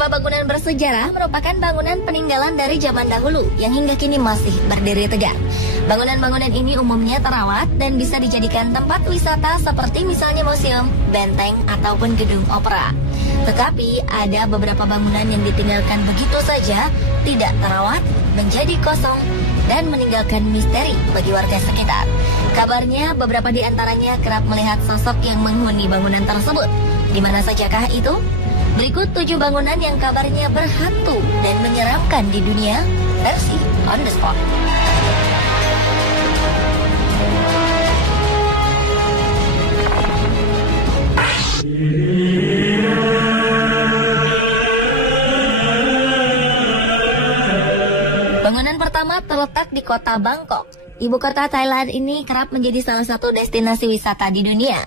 Beberapa bangunan bersejarah merupakan bangunan peninggalan dari zaman dahulu yang hingga kini masih berdiri tegak. Bangunan-bangunan ini umumnya terawat dan bisa dijadikan tempat wisata seperti misalnya museum, benteng, ataupun gedung opera. Tetapi ada beberapa bangunan yang ditinggalkan begitu saja, tidak terawat, menjadi kosong, dan meninggalkan misteri bagi warga sekitar. Kabarnya beberapa di antaranya kerap melihat sosok yang menghuni bangunan tersebut. Di mana sajakah itu? Berikut 7 bangunan yang kabarnya berhantu dan menyeramkan di dunia, versi On The Spot. Bangunan pertama terletak di kota Bangkok. Ibu kota Thailand ini kerap menjadi salah satu destinasi wisata di dunia.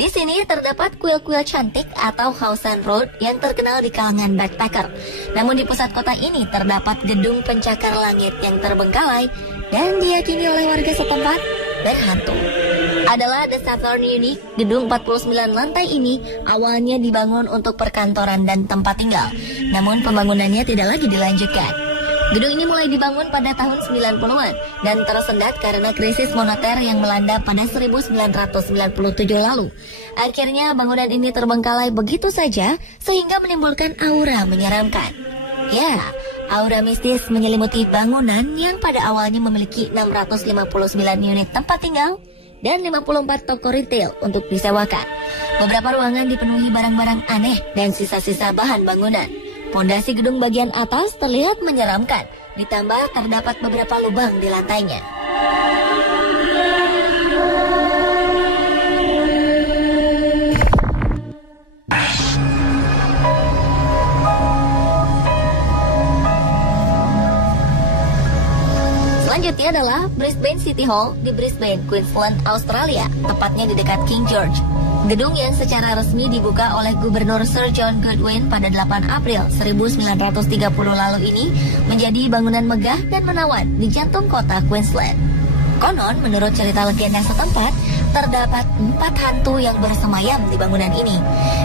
Di sini terdapat kuil-kuil cantik atau Khao San Road yang terkenal di kalangan backpacker. Namun di pusat kota ini terdapat gedung pencakar langit yang terbengkalai dan diyakini oleh warga setempat berhantu. Adalah The Saturn Unique, gedung 49 lantai ini awalnya dibangun untuk perkantoran dan tempat tinggal. Namun pembangunannya tidak lagi dilanjutkan. Gedung ini mulai dibangun pada tahun 90-an dan tersendat karena krisis moneter yang melanda pada 1997 lalu. Akhirnya bangunan ini terbengkalai begitu saja sehingga menimbulkan aura menyeramkan. Ya, aura mistis menyelimuti bangunan yang pada awalnya memiliki 659 unit tempat tinggal dan 54 toko retail untuk disewakan. Beberapa ruangan dipenuhi barang-barang aneh dan sisa-sisa bahan bangunan. Pondasi gedung bagian atas terlihat menyeramkan, ditambah terdapat beberapa lubang di lantainya. Selanjutnya adalah Brisbane City Hall di Brisbane, Queensland, Australia, tepatnya di dekat King George. Gedung yang secara resmi dibuka oleh Gubernur Sir John Goodwin pada 8 April 1930 lalu ini menjadi bangunan megah dan menawan di jantung kota Queensland. Konon, menurut cerita legenda setempat, terdapat 4 hantu yang bersemayam di bangunan ini.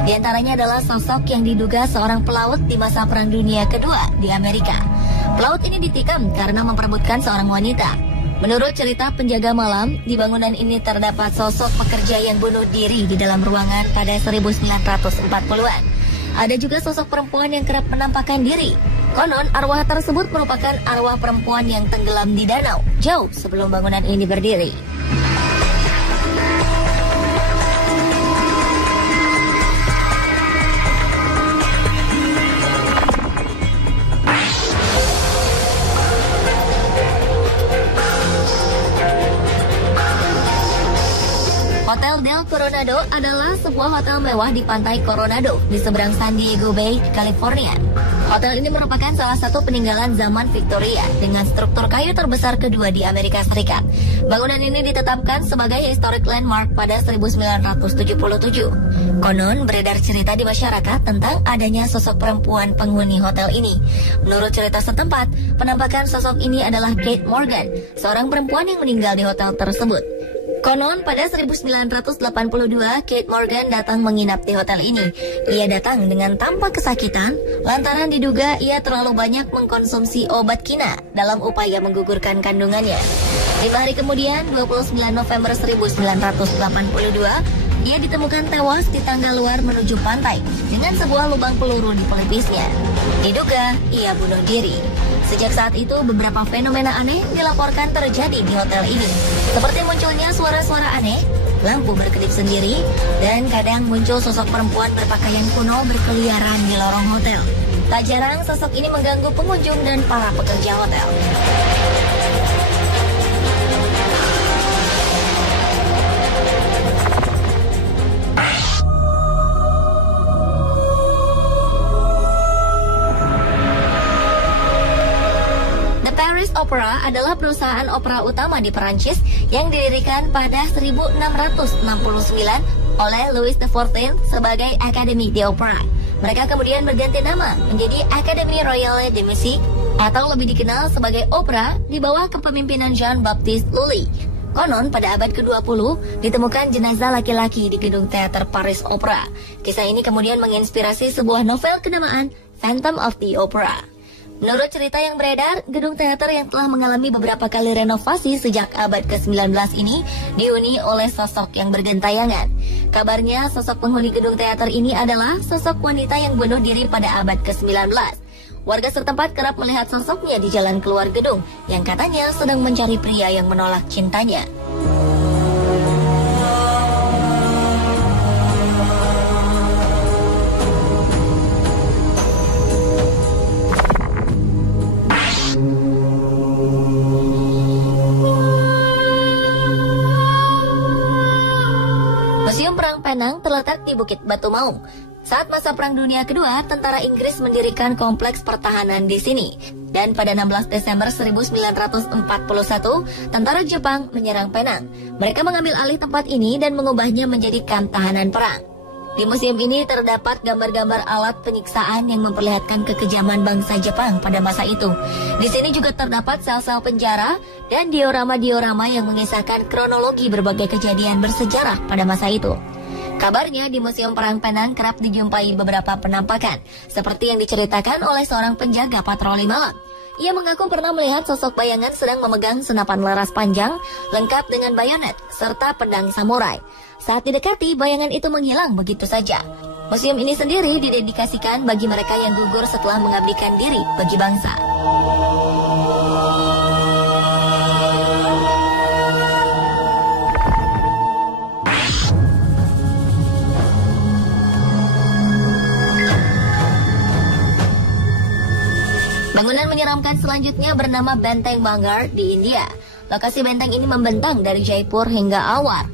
Di antaranya adalah sosok yang diduga seorang pelaut di masa Perang Dunia Kedua di Amerika. Pelaut ini ditikam karena memperebutkan seorang wanita. Menurut cerita penjaga malam, di bangunan ini terdapat sosok pekerja yang bunuh diri di dalam ruangan pada 1940-an. Ada juga sosok perempuan yang kerap menampakkan diri. Konon, arwah tersebut merupakan arwah perempuan yang tenggelam di danau, jauh sebelum bangunan ini berdiri. Hotel Del Coronado adalah sebuah hotel mewah di pantai Coronado di seberang San Diego Bay, California. Hotel ini merupakan salah satu peninggalan zaman Victoria dengan struktur kayu terbesar kedua di Amerika Serikat. Bangunan ini ditetapkan sebagai historic landmark pada 1977. Konon beredar cerita di masyarakat tentang adanya sosok perempuan penghuni hotel ini. Menurut cerita setempat, penampakan sosok ini adalah Kate Morgan, seorang perempuan yang meninggal di hotel tersebut. Konon pada 1982, Kate Morgan datang menginap di hotel ini. Ia datang dengan tanpa kesakitan lantaran diduga ia terlalu banyak mengkonsumsi obat kina dalam upaya menggugurkan kandungannya. 5 hari kemudian, 29 November 1982, ia ditemukan tewas di tangga luar menuju pantai dengan sebuah lubang peluru di pelipisnya. Diduga ia bunuh diri. Sejak saat itu, beberapa fenomena aneh dilaporkan terjadi di hotel ini. Seperti munculnya suara-suara aneh, lampu berkedip sendiri, dan kadang muncul sosok perempuan berpakaian kuno berkeliaran di lorong hotel. Tak jarang sosok ini mengganggu pengunjung dan para pekerja hotel. Opera adalah perusahaan opera utama di Perancis yang didirikan pada 1669 oleh Louis XIV sebagai Académie d'Opéra. Mereka kemudian berganti nama menjadi Académie Royale de Musique atau lebih dikenal sebagai opera di bawah kepemimpinan Jean-Baptiste Lully. Konon pada abad ke-20 ditemukan jenazah laki-laki di gedung teater Paris Opera. Kisah ini kemudian menginspirasi sebuah novel kenamaan Phantom of the Opera. Menurut cerita yang beredar, gedung teater yang telah mengalami beberapa kali renovasi sejak abad ke-19 ini dihuni oleh sosok yang bergentayangan. Kabarnya sosok penghuni gedung teater ini adalah sosok wanita yang bunuh diri pada abad ke-19. Warga setempat kerap melihat sosoknya di jalan keluar gedung yang katanya sedang mencari pria yang menolak cintanya. Museum Perang Penang terletak di Bukit Batu Maung. Saat masa Perang Dunia Kedua, tentara Inggris mendirikan kompleks pertahanan di sini. Dan pada 16 Desember 1941, tentara Jepang menyerang Penang. Mereka mengambil alih tempat ini dan mengubahnya menjadi kamp tahanan perang. Di museum ini terdapat gambar-gambar alat penyiksaan yang memperlihatkan kekejaman bangsa Jepang pada masa itu. Di sini juga terdapat sel-sel penjara dan diorama-diorama yang mengisahkan kronologi berbagai kejadian bersejarah pada masa itu. Kabarnya di Museum Perang Penang kerap dijumpai beberapa penampakan, seperti yang diceritakan oleh seorang penjaga patroli malam. Ia mengaku pernah melihat sosok bayangan sedang memegang senapan laras panjang, lengkap dengan bayonet, serta pedang samurai. Saat didekati, bayangan itu menghilang begitu saja. Museum ini sendiri didedikasikan bagi mereka yang gugur setelah mengabdikan diri bagi bangsa. Bangunan menyeramkan selanjutnya bernama Benteng Bangar di India. Lokasi benteng ini membentang dari Jaipur hingga Awar.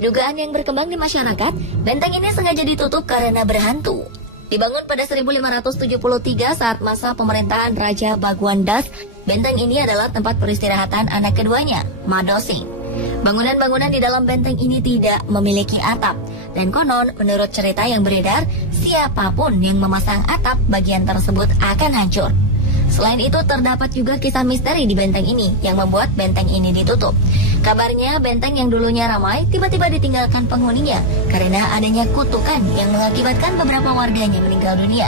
Dugaan yang berkembang di masyarakat, benteng ini sengaja ditutup karena berhantu. Dibangun pada 1573 saat masa pemerintahan Raja Bhagwan Das, benteng ini adalah tempat peristirahatan anak keduanya, Madho Singh. Bangunan-bangunan di dalam benteng ini tidak memiliki atap, dan konon menurut cerita yang beredar, siapapun yang memasang atap bagian tersebut akan hancur. Selain itu terdapat juga kisah misteri di benteng ini yang membuat benteng ini ditutup. Kabarnya benteng yang dulunya ramai tiba-tiba ditinggalkan penghuninya karena adanya kutukan yang mengakibatkan beberapa warganya meninggal dunia.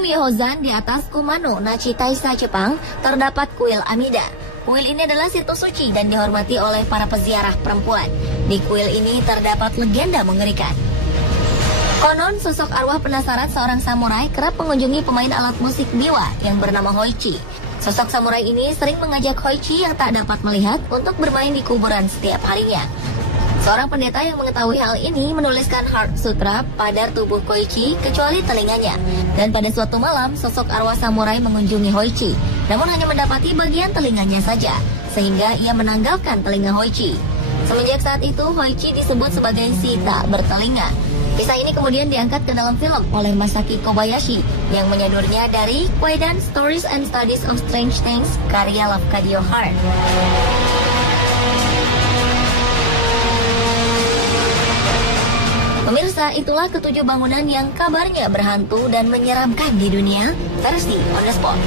Mihozan di atas Kumano, Nachi Taisha, Jepang, terdapat kuil Amida. Kuil ini adalah situs suci dan dihormati oleh para peziarah perempuan. Di kuil ini terdapat legenda mengerikan. Konon, sosok arwah penasaran seorang samurai kerap mengunjungi pemain alat musik biwa yang bernama Hoichi. Sosok samurai ini sering mengajak Hoichi yang tak dapat melihat untuk bermain di kuburan setiap harinya. Seorang pendeta yang mengetahui hal ini menuliskan Heart Sutra pada tubuh Hoichi kecuali telinganya. Dan pada suatu malam, sosok arwah samurai mengunjungi Hoichi, namun hanya mendapati bagian telinganya saja, sehingga ia menanggalkan telinga Hoichi. Semenjak saat itu, Hoichi disebut sebagai si tak bertelinga. Kisah ini kemudian diangkat ke dalam film oleh Masaki Kobayashi yang menyodornya dari Kwaidan Stories and Studies of Strange Things karya Lafcadio Heart. Pemirsa, itulah ketujuh bangunan yang kabarnya berhantu dan menyeramkan di dunia versi On The Spot.